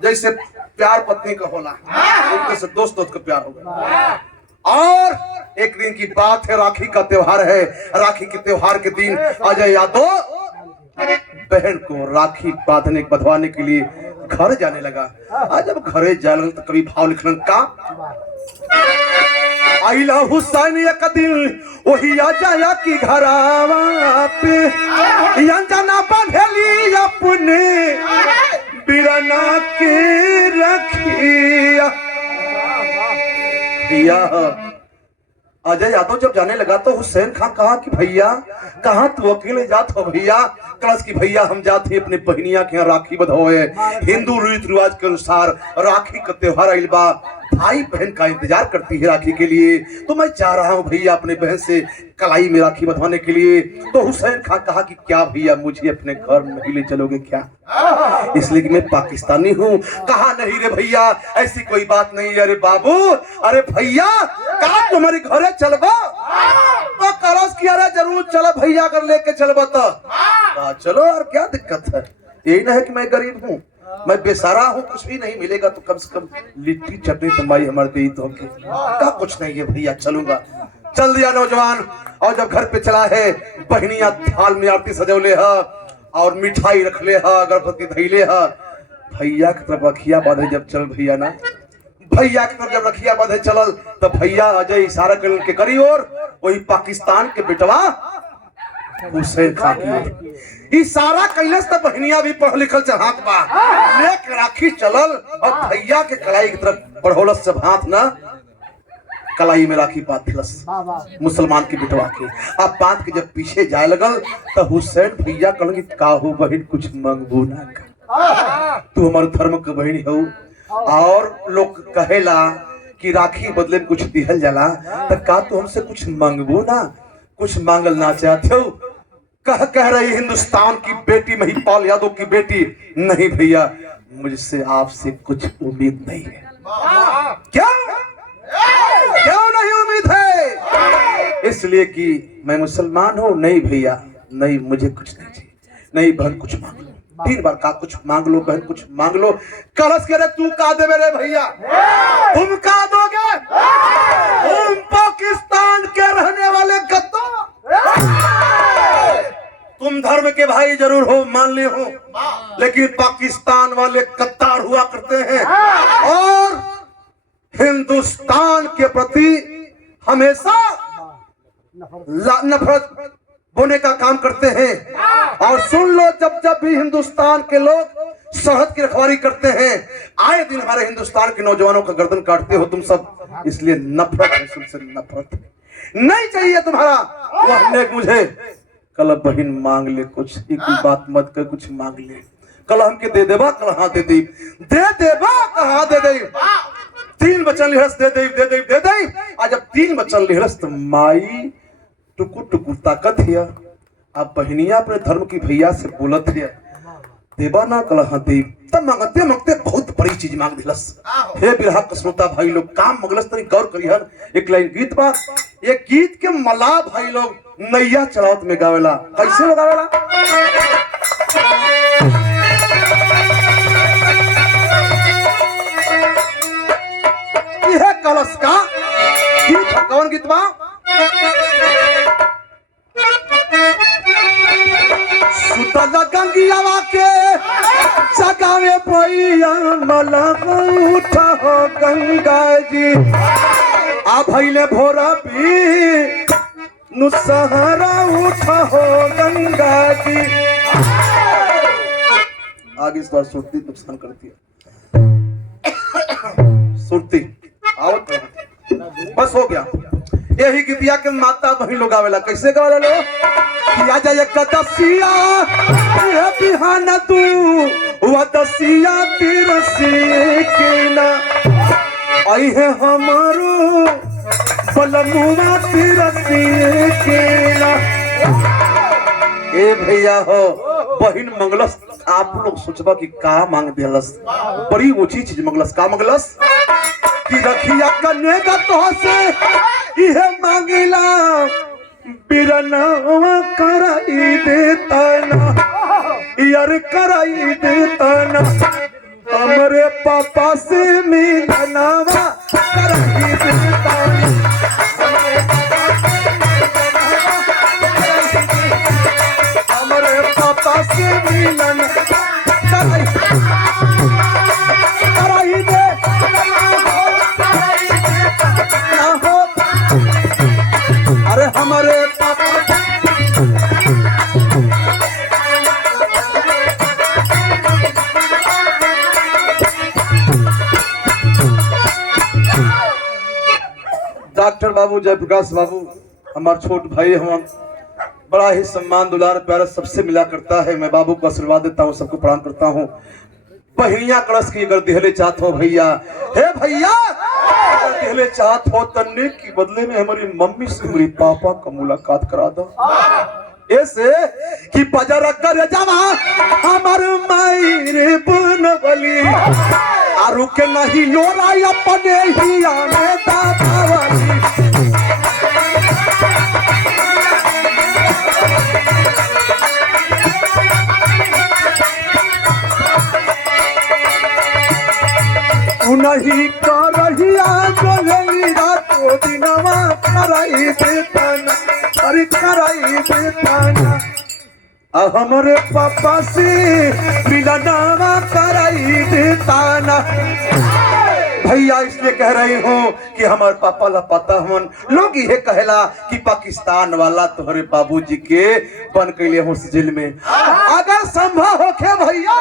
जैसे प्यार पत्नी का होला, उनके दोस्त का प्यार हो गया। और एक दिन की बात है, राखी का त्योहार है, राखी के त्योहार के दिन अजय यादव बहन को राखी बंधवाने के लिए घर जाने लगा। आज जब घरे जाने तो कभी भाव लिखलन का, आइला हुसैन एक दिन वही अजय की घरावा पे, अंजना बंधेली अपने बिरना के रखिया। अजय यादव जब जाने लगा तो हुसैन खान कहा कि भैया कहाँ तू अकेले जात हो भैया, कलश की भैया हम जाते अपने बहनिया के यहाँ राखी बंधोए, हिंदू रीति रिवाज के अनुसार राखी का त्योहार आइल बा, भाई बहन का इंतजार करती है राखी के लिए, तो मैं जा रहा हूँ भैया अपने बहन से कलाई में राखी बंधवाने के लिए। तो हुसैन खान कहा कि क्या भैया मुझे अपने घर नहीं ले चलोगे क्या, इसलिए कि मैं पाकिस्तानी हूँ। कहा नहीं रे भैया ऐसी कोई बात नहीं, अरे बाबू अरे भैया कहा तुम्हारे घरे चलबो, तो करस की अरे जरूर चलो भैया अगर लेके चलबो तो चलो, और क्या दिक्कत है, यही ना है कि मैं गरीब हूँ, मैं बेसहारा हूँ, कुछ भी नहीं मिलेगा तो कम से कम लिट्टी चटनी तो माई हमारे दी तो क्या कुछ नहीं है भैया चलूंगा। चल दिया नौजवान, और जब घर पे चला है बहनिया थाल में आरती सजौले है और मिठाई रख ले है, अगरबत्ती धैले है, भैया की तरफ रखिया बांधे जब चल भैया ना, भैया की तरफ जब रखिया बांधे चलल तो भैया अजय इशारा कर के करी और वही पाकिस्तान के बेटवा हुसैन खान की इशारा कैलस तो बहनिया भी पढ़ लिखल से हाथ बा लेके राखी चलल और भैया के कलाई की तरफ बढ़ोलस से हाथ ना कलाई में राखी बात दिलस मुसलमान की बिटवा के। अब बात के जब पीछे जाए लगल तो हुसैन भैया कहल कि काहू बहन कुछ मंगबू ना कर, तू हमारे धर्म के बहन हो। और लोग कहेला कि राखी बदले में कुछ दिहल जाला, तो का तू हमसे कुछ मंगबू ना, कुछ मांगल ना चाहते हो। कह रही हिंदुस्तान की बेटी महिपाल यादव की बेटी, नहीं भैया मुझसे आपसे कुछ उम्मीद नहीं है। क्या क्यों नहीं उम्मीद है? इसलिए कि मैं मुसलमान हूँ। नहीं भैया नहीं, मुझे कुछ नहीं चाहिए। नहीं बहन कुछ मांग लो, 3 बार का कुछ मांग लो, बहन कुछ मांग लो। कलश के रे तू का दे मेरे भैया, तुम का दोगे? तुम पाकिस्तान के रहने वाले गद्दार, तुम धर्म के भाई जरूर हो, मान ली हो, लेकिन पाकिस्तान वाले गद्दार हुआ करते हैं और हिंदुस्तान के प्रति हमेशा नफरत बोने का काम करते हैं। और सुन लो, जब जब भी हिंदुस्तान के लोग सरहद की रखवाली करते हैं, आए दिन हमारे हिंदुस्तान के नौजवानों का गर्दन काटते हो तुम सब। इसलिए नफरत है, तुमसे नफरत नहीं चाहिए तुम्हारा वह नेक मुझे। कल बहन मांग ले कुछ, एक बात मत कर, कुछ मांग ले। कल हमके दे देबा, कल हाँ दे दे देबा, कल हाँ दे दे। 3 बचन लिहरस दे दे दे दे दे दे। आज जब 3 बचन लिहरस तो माई टुकुर टुकुर ताकत है। अब बहनिया अपने धर्म की भैया से बोलत है, देबा ना कल हाँ दे। तब मांगते मांगते बहुत बड़ी चीज मांग दिलस। हे बिरहा कसरोता भाई लोग, काम मंगलस तरी गौर करिहर। एक लाइन गीत बा, ये गीत के मला भाई लोग नैया चलावत में गावेला। कैसे लोग गावेला? यह कलश का गीत है। कौन गीत बा? सुतला गंगियावा के जगावे पैया मला उठा हो गंगा जी। आ भैले भोरा भी नुसहरा उठा हो गंगा जी। आगे इस बार सुरती नुकसान करती है। सुरती आओ बस हो गया। यही गीतिया के माता बहन लोग आवेला। कैसे गावेला लो? किया जाए कदसिया ये बिहाना तू हुआ दसिया तिरसी के ना आई है हमारो बलमुआ तिरसी के ना। ए भैया हो बहन मंगलस, आप लोग सोचबा कि का मांग दिलस, बड़ी ऊंची चीज मंगलस। का मंगलस कि रखिया कन्या का तो से इहे मांगिला बिरनवा कराई देता ना, यार कराई देता ना। हमरे पापा से मिलनवा कराई देता ना। हमरे पापा से मिलन कराई दे ना हो। अरे हमारे पापा डॉक्टर बाबू जयप्रकाश बाबू हमारे छोट भाई, हम बड़ा ही सम्मान दुलार प्यार सबसे मिला करता है। मैं बाबू को आशीर्वाद देता हूँ, सबको प्रणाम करता हूँ। बहनिया कलश की अगर दिहले चाहत हो भैया, हे भैया दिहले चाहत हो तन्ने की बदले में हमारी मम्मी से मेरी पापा का मुलाकात करा दो। ऐसे कि बजर कर जावा हमार माई रे बनवली आरु के नहीं लोरा अपने ही आने दादावली। नहीं करहिया जोली रातो दिनवा कराई देताना, अरे कराई देताना। हमारे पापा से मिलनवा कराई देताना। भैया इसलिए कह रही हूँ कि हमारे पापा ला पता हमन लोग ये कहला कि पाकिस्तान वाला तुम्हारे बाबूजी के बन के लिए हो जेल में। अगर संभव हो के भैया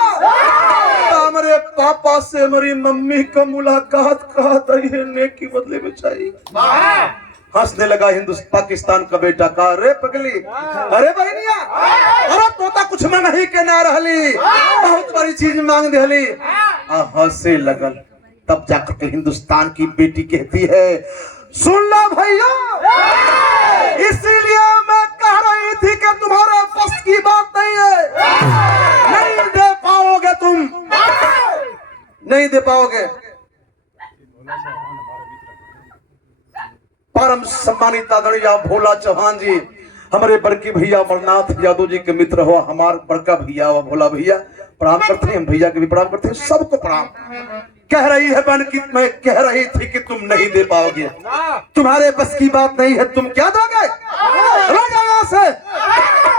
तो हमारे पापा से हमारी मम्मी का मुलाकात कहता है नेकी बदले में चाहिए। हंसने लगा पाकिस्तान का बेटा का, अरे पगली, अरे बहनिया, अरे तोता कुछ में नहीं के ना रहली, बहुत बड़ी चीज मांग दिली। हंसे लगल। तब जाकर के हिंदुस्तान की बेटी कहती है, सुन लो भैया, इसीलिए मैं कह रही थी कि तुम्हारे बस की बात नहीं है, नहीं दे पाओगे, तुम नहीं दे पाओगे। परम सम्मानित आदरणीय भोला चौहान जी, हमारे बड़के भैया अमरनाथ यादव जी के मित्र हो, हमारे बड़का भैया व भोला भैया प्रणाम करते हैं, हम भैया के भी प्रणाम करते हैं, सबको प्रणाम। कह रही है बहन कि मैं कह रही थी कि तुम नहीं दे पाओगे, तुम्हारे बस की बात नहीं है, तुम क्या दोगे, यहाँ से,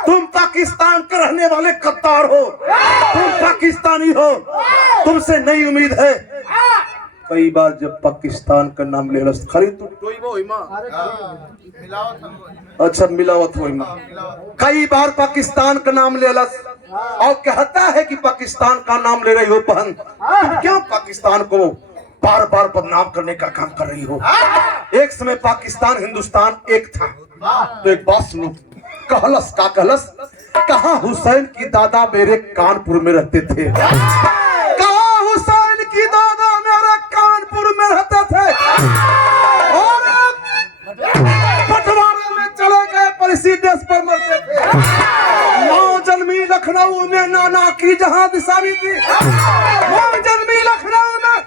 तुम पाकिस्तान के रहने वाले कत्तार हो, तुम पाकिस्तानी हो, तुमसे नई उम्मीद है। कई बार जब पाकिस्तान का नाम ले रहा खाली तू अच्छा मिलावत हो, कई बार पाकिस्तान का नाम ले रहा और कहता है कि पाकिस्तान का नाम ले रही हो बहन, तुम क्यों पाकिस्तान को बार बार बदनाम करने का काम कर रही हो। एक समय पाकिस्तान हिंदुस्तान एक था। तो एक बात सुनो, कहलस का कहलस, कहा हुसैन की दादा मेरे कानपुर में रहते थे, कहा हुसैन की दादा मेरे कानपुर में रहते थे और पटवारी में चले गए, पड़ोसी देश पर मरते थे। माँ जन्मी लखनऊ में नाना की जहां निशानी थी, माँ जन्मी लखनऊ में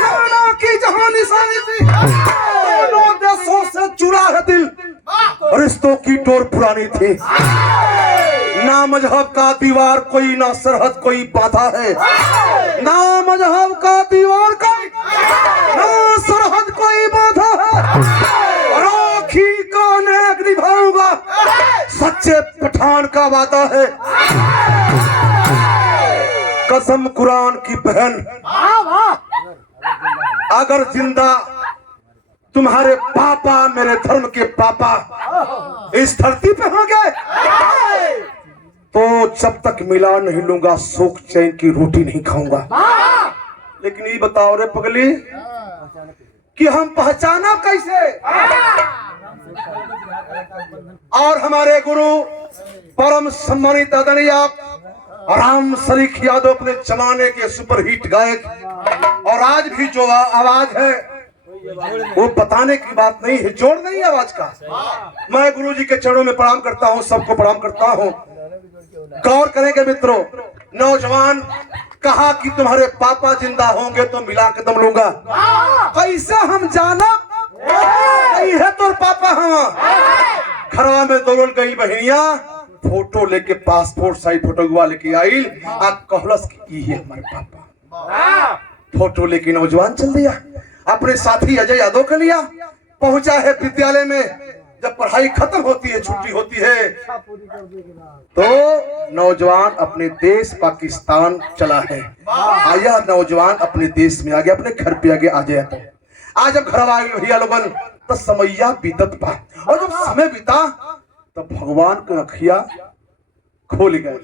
नाना की जहां निशानी थी। दोनों देशों से जुड़ा है दिल, रिश्तों की डोर पुरानी थी। ना मजहब का दीवार कोई, ना सरहद कोई बाधा है, ना मजहब का दीवार कोई, ना सरहद कोई बाधा है। राखी का नेक निभाऊंगा, सच्चे पठान का वादा है, कसम कुरान की बहन। अगर जिंदा तुम्हारे पापा, मेरे धर्म के पापा इस धरती पे होंगे तो जब तक मिला नहीं लूंगा, सुख चैन की रोटी नहीं खाऊंगा। लेकिन ये बताओ रे पगली कि हम पहचाना कैसे। और हमारे गुरु परम सम्मानित आदरणीय राम शरीफ यादव अपने जमाने के सुपरहिट गायक, और आज भी जो आवाज है वो बताने की बात नहीं है, जोड़ नहीं है आवाज का। मैं गुरु जी के चरणों में प्रणाम करता हूँ, सबको प्रणाम करता हूँ। गौर करेंगे मित्रों, नौजवान कहा कि तुम्हारे पापा जिंदा होंगे तो मिला के दम लूंगा। कैसे हम जाना नहीं है तो पापा हम घरवा में दौड़ गई बहनिया, फोटो लेके पासपोर्ट साइज फोटो लेके आई, कहलस की है हमारे पापा। फोटो लेके नौजवान चल दिया, अपने साथी अजय यादव के लिया, पहुंचा है विद्यालय में। जब पढ़ाई खत्म होती है, छुट्टी होती है, तो नौजवान अपने देश पाकिस्तान चला है। आया नौजवान अपने देश में आ गया, अपने घर पे आगे आ गया। तो आज जब घर आ गए भैया लोगन तो समैया बीतत पा, और जब समय बीता तो भगवान के अखिया खोल गए।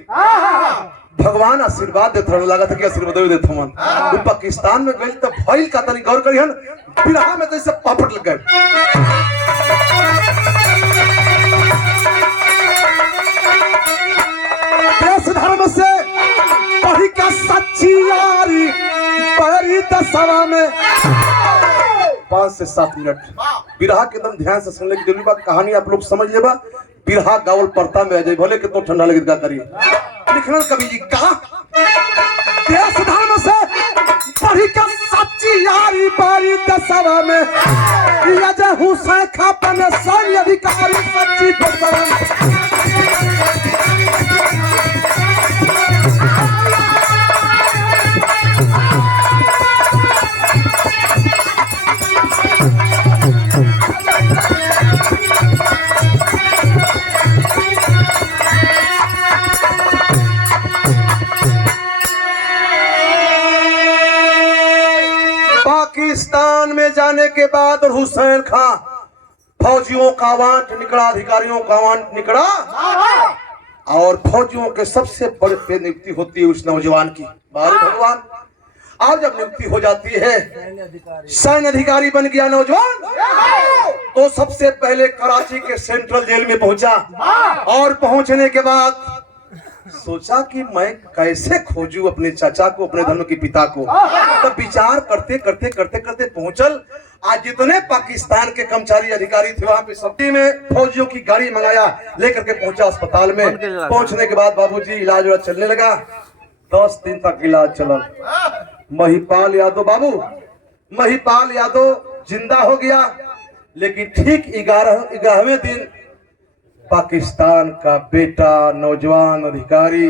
भगवान आशीर्वाद देते रहने लगा था कि आशीर्वाद देते हमन। वो पाकिस्तान में गए तो भइल का तनी गौर करिहन, बिरहा में तो सब पापड़ लग गए। देश धर्म से पढ़ी का सच्ची यारी पहरी दसवा में 5 से 7 मिनट बिरहा के एकदम ध्यान से सुनने की जरूरी बात। कहानी आप लोग समझ लेबा, बिरहा गावल पड़ता में आ जाए, भले कितना ठंडा लगे क्या करिए। लिखना कवि जी कहा, देश धर्म से पढ़ी का सच्ची यारी पारी दसवा में, यह हुसैन खापन सैन्य अधिकारी सच्ची दसवा में। पाकिस्तान में जाने के बाद हुसैन खां फौजियों का वांट निकला, अधिकारियों का वांट निकला और फौजियों के सबसे बड़े पे नियुक्ति होती है उस नौजवान की। बारे भगवान, और जब नियुक्ति हो जाती है, सैन्य अधिकारी बन गया नौजवान, तो सबसे पहले कराची के सेंट्रल जेल में पहुंचा और पहुंचने के बाद सोचा कि मैं कैसे खोजूं अपने चाचा को, अपने धर्म के पिता को। तब विचार करते करते करते करते पहुंचल, आज जितने पाकिस्तान के कर्मचारी अधिकारी थे वहां पे सबटी में फौजियों की गाड़ी मंगाया, लेकर के पहुंचा अस्पताल में। पहुंचने के बाद बाबूजी इलाज चलने लगा, 10 दिन तक इलाज चला। महिपाल यादव, बाबू महिपाल यादव जिंदा हो गया, लेकिन ठीक 11वें दिन पाकिस्तान का बेटा नौजवान अधिकारी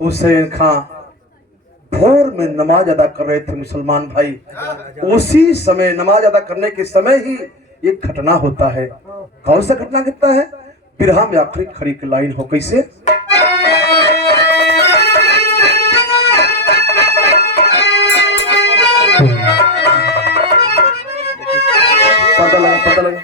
हुसैन खां भोर में नमाज अदा कर रहे थे मुसलमान भाई। उसी समय नमाज अदा करने के समय ही एक घटना होता है। कौन सा घटना घटता है? बिरहा में आखिरी खड़ी की लाइन हो, कैसे? पता लगा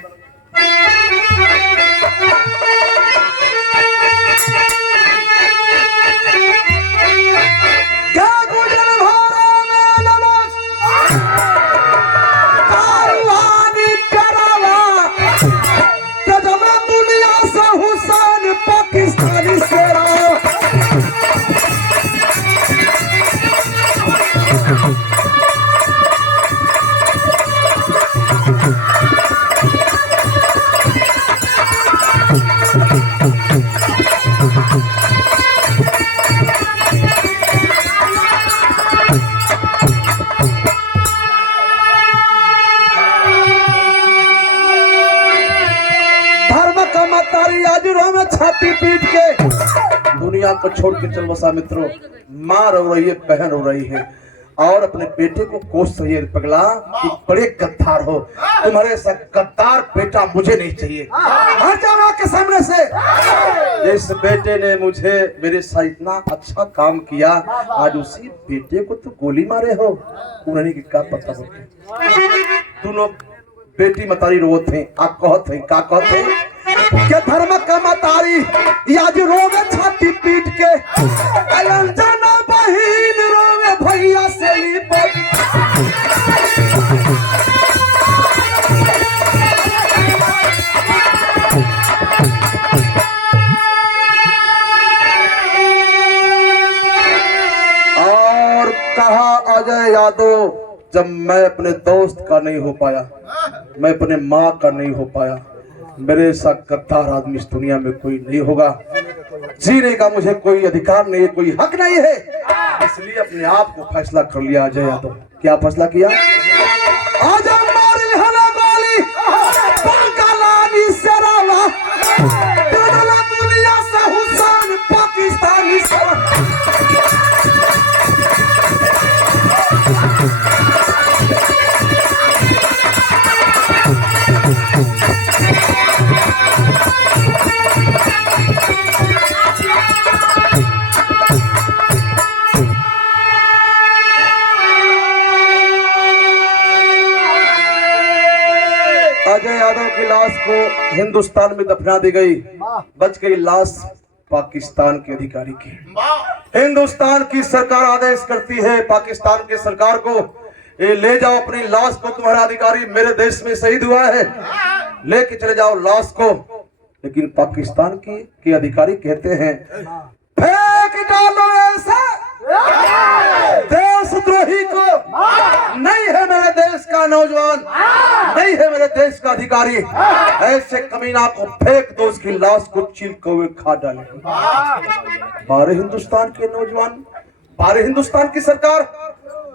छाती पीट के दुनिया को छोड़ के चल बसा। मित्रों, माँ रो रही है, बहन रो रही है और अपने बेटे को कोस रही है, पगला कि बड़े गद्दार हो, तुम्हारे सा गद्दार बेटा मुझे नहीं चाहिए, हट जाओ के सामने से। जिस बेटे ने मुझे मेरे साथ इतना अच्छा काम किया, आज उसी बेटे को तो गोली मारे हो। उन्होंने क्या पता होता, दोनों बेटी मतारी रोत है, आप कहत है, का कहत है के धर्म का मतारी आज रोवे छाती पीट के, अनजाना बहिन रोवे भैया से लिपट। और कहा अजय यादव, जब मैं अपने दोस्त का नहीं हो पाया, मैं अपने माँ का नहीं हो पाया, मेरे साथ गद्दार आदमी इस दुनिया में कोई नहीं होगा। जीने का मुझे कोई अधिकार नहीं है, कोई हक नहीं है। इसलिए अपने आप को फैसला कर लिया अजय यादव। क्या फैसला किया? आज पाकिस्तानी अजय यादव की लाश को हिंदुस्तान में दफना दी गई, बच गई लाश पाकिस्तान के अधिकारी की। हिंदुस्तान की सरकार आदेश करती है पाकिस्तान के सरकार को, ये ले जाओ अपनी लाश को, तुम्हारा अधिकारी मेरे देश में शहीद हुआ है, लेके चले जाओ लाश को। लेकिन पाकिस्तान के अधिकारी कहते हैं फेंक डालो ऐसा देशद्रोही को, नहीं है मेरे देश का नौजवान, नहीं है मेरे देश का अधिकारी, ऐसे कमीना को फेंक दो, उसकी लाश को चीर कौवे खा डाले। बारे हिंदुस्तान के नौजवान, बारे हिंदुस्तान की सरकार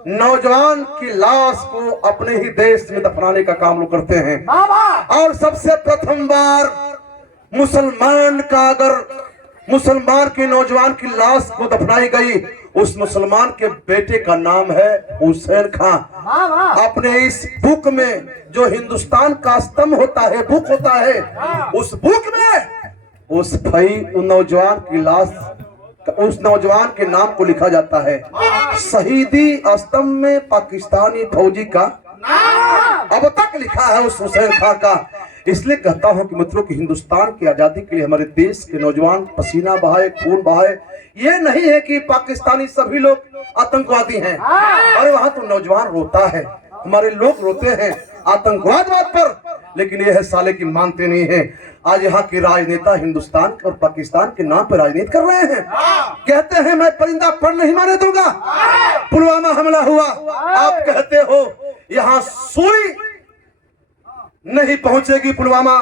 नौजवान की लाश को अपने ही देश में दफनाने का काम लोग करते हैं। और सबसे प्रथम बार मुसलमान का, अगर मुसलमान के नौजवान की लाश को दफनाई गई, उस मुसलमान के बेटे का नाम है हुसैन खां। अपने इस बुक में जो हिंदुस्तान का स्तंभ होता है, बुक होता है, उस बुक में उस भाई नौजवान की लाश उस नौजवान के नाम को लिखा जाता है शहीदी स्तंभ में पाकिस्तानी फौजी का अब तक लिखा है उस हुसैन खां का। इसलिए कहता हूं कि मित्रों की हिंदुस्तान की आजादी के लिए हमारे देश के नौजवान पसीना बहाए, खून बहाए। ये नहीं है कि पाकिस्तानी सभी लोग आतंकवादी हैं, अरे वहां तो नौजवान रोता है, हमारे लोग रोते हैं आतंकवाद पर, लेकिन ये है साले की मानते नहीं है। आज यहाँ के राजनेता हिंदुस्तान और पाकिस्तान के नाम पर राजनीति कर रहे हैं, कहते हैं मैं परिंदा पर नहीं मारने दूंगा। पुलवामा हमला हुआ, आप कहते हो यहाँ सुई नहीं पहुंचेगी, पुलवामा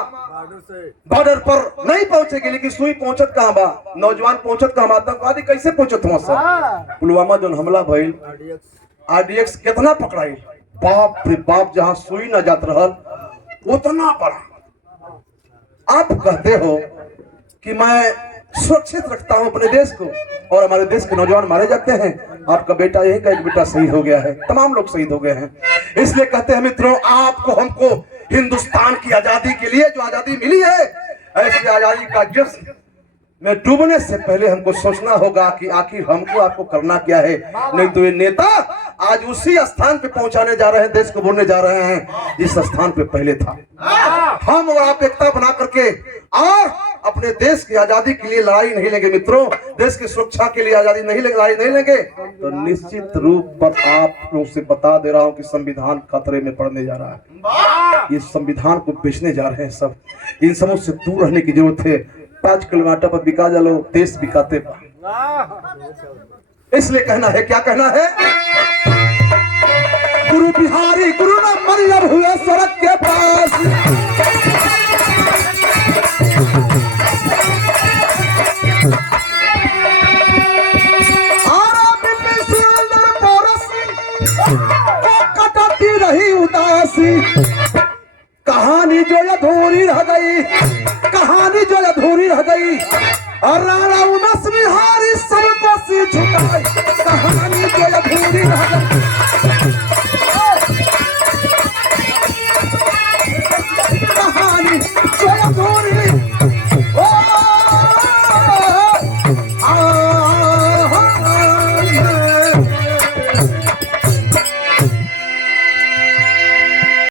बॉर्डर पर नहीं पहुंचेगी, लेकिन सुई पहुंचत कहां बा, नौजवान पहुंचत कहां बा, आतंकवादी कैसे पहुंचत वहां से। पुलवामा जो हमला भइल, RDX कितना पकड़ाई, बाप रे बाप, जहां सुई न जात रहल उतना पड़ा। आप कहते हो कि मैं सुरक्षित रखता हूं अपने देश को और हमारे देश के नौजवान मारे जाते हैं। आपका बेटा यही का एक बेटा शहीद हो गया है, तमाम लोग शहीद हो गए हैं। इसलिए कहते हैं मित्रों, आपको हमको हिंदुस्तान की आजादी के लिए जो आजादी मिली है, ऐसी आजादी का जश्न में डूबने से पहले हमको सोचना होगा कि आखिर हमको आपको करना क्या है। नहीं तो ये नेता आज उसी स्थान पे पहुंचाने जा रहे हैं, देश को बोलने जा रहे हैं जिस स्थान पे पहले था। हम और आप एकता बना करके और अपने देश की आजादी के लिए लड़ाई नहीं लेंगे मित्रों, देश की सुरक्षा के लिए आजादी नहीं लेंगे, लड़ाई नहीं लेंगे, तो निश्चित रूप पर आप लोगों से बता दे रहा हूं कि संविधान खतरे में पड़ने जा रहा है। ये संविधान को बेचने जा रहे हैं सब, इन सबों से दूर रहने की जरूरत है। 5 किलोमीटर पर बिका जा लो, देश बिकाते पर। इसलिए कहना है, क्या कहना है, गुरु बिहारी गुरु न मरियम हुए सड़क के पास, कटती रही उदासी, कहानी जो अधूरी रह गई, कहानी जो अधूरी रह गई, और राणा उनस बिहारी सबको सी झुकाई, कहानी जो अधूरी रह गई।